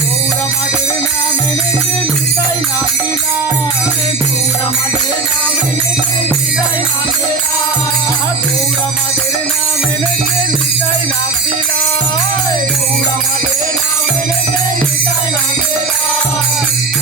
গৌরা মাদের নাম এনেছে নিতাই নাম বিলায়, গৌরা মাদের নাম এনেছে নিতাই নাম বিলায়, গৌরা মাদের নাম এনেছে নিতাই নাম বিলায়, গৌরা মাদের নাম এনেছে নিতাই নাম বিলায়।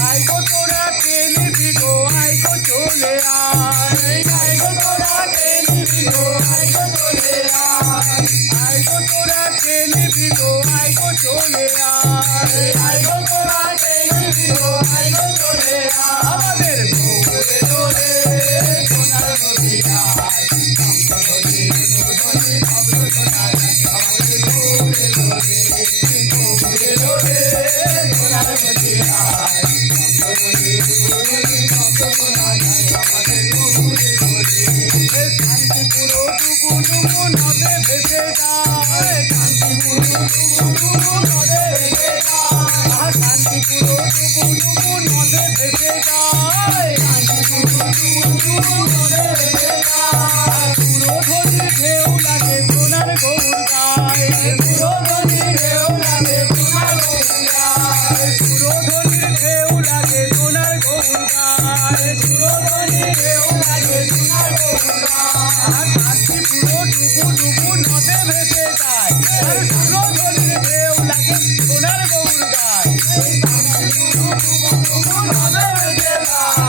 আই গো তোরা কে নিবি গো, আই গো চলে আয়, আই গো তোরা কে নিবি গো, আই গো চলে আয়, আই গো তোরা কে নিবি গো, আই গো চলে আয়, আই গো তোরা কে নিবি গো, আই গো চলে আয়। আমাদের গৌরে ধরে সোনার নদী আয়, ধরে ধরে ভাবল সোনা যায়, আমাদের গৌরে ধরে ধরে সোনার নদী আয়, ধরে ধরে ভাবল সোনা যায়, আমাদের গৌরে ধরে। শান্তিপুর ডুবু ডুবু নদে ভেসে যায়, শান্তিপুর ডুবু ডুবু নদে ভেসে যায়, শান্তিপুর ডুবু ডুবু নদে ভেসে যায়, শান্তিপুর ডুবু ডুবু নদে ভেসে যায়। সুরধনির ঢেউ লাগে সোনার গৌর গায়, সুরধনির ঢেউ লাগে সোনার গৌর গায়, সুরধনির ঢেউ লাগে সোনার গৌর গায়, সুরধনির ঢেউ লাগে সোনার গৌর গায়। শান্তিপুর ডুবু ডুবু নদে ভেসে যায়, আর সুরধনির ঢেউ লাগে সোনার গৌর গায়, শান্তিপুর ডুবু ডুবু নদে ভেসে যায়,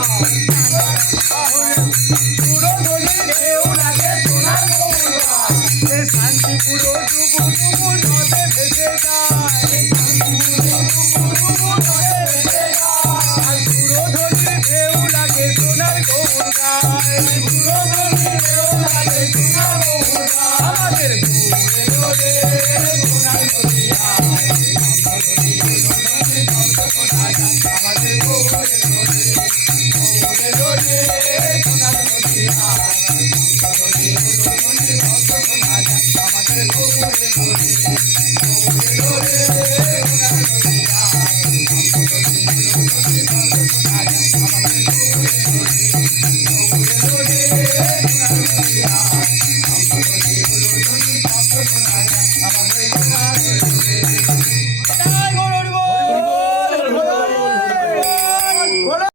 সুরধনির ঢেউ লাগে সোনার গৌর গায়। শান্তিপুর ডুবু ডুবু নদে ভেসে যায়, শান্তিপুর ডুবু ডুবু নদে ভেসে যায়, সুরধনির ঢেউ লাগে সোনার গৌর গায়, সুরধনির ঢেউ লাগে সোনার গৌর গায়। আমাদের গৌরে ধরে সোনার নদী আয়, নদী নদী ভাবল সোনা যায়।